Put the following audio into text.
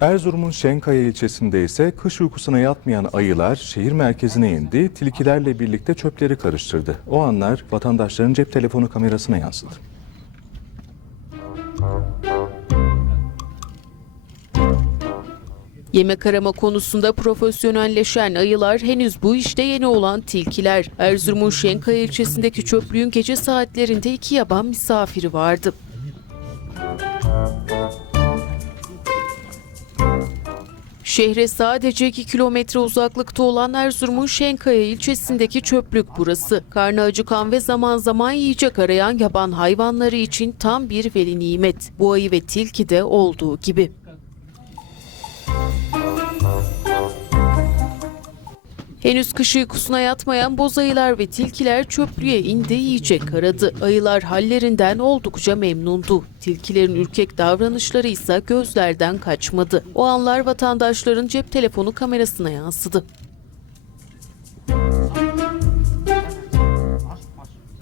Erzurum'un Şenkaya ilçesinde ise kış uykusuna yatmayan ayılar şehir merkezine indi, tilkilerle birlikte çöpleri karıştırdı. O anlar vatandaşların cep telefonu kamerasına yansıdı. Yemek arama konusunda profesyonelleşen ayılar henüz bu işte yeni olan tilkiler. Erzurum'un Şenkaya ilçesindeki çöplüğün gece saatlerinde iki yaban misafiri vardı. Şehre sadece 2 kilometre uzaklıkta olan Erzurum'un Şenkaya ilçesindeki çöplük burası. Karnı acıkan ve zaman zaman yiyecek arayan yaban hayvanları için tam bir veli nimet. Bu ayı ve tilki de olduğu gibi. Henüz kış uykusuna yatmayan bozayılar ve tilkiler çöplüğe indi yiyecek aradı. Ayılar hallerinden oldukça memnundu. Tilkilerin ürkek davranışları ise gözlerden kaçmadı. O anlar vatandaşların cep telefonu kamerasına yansıdı.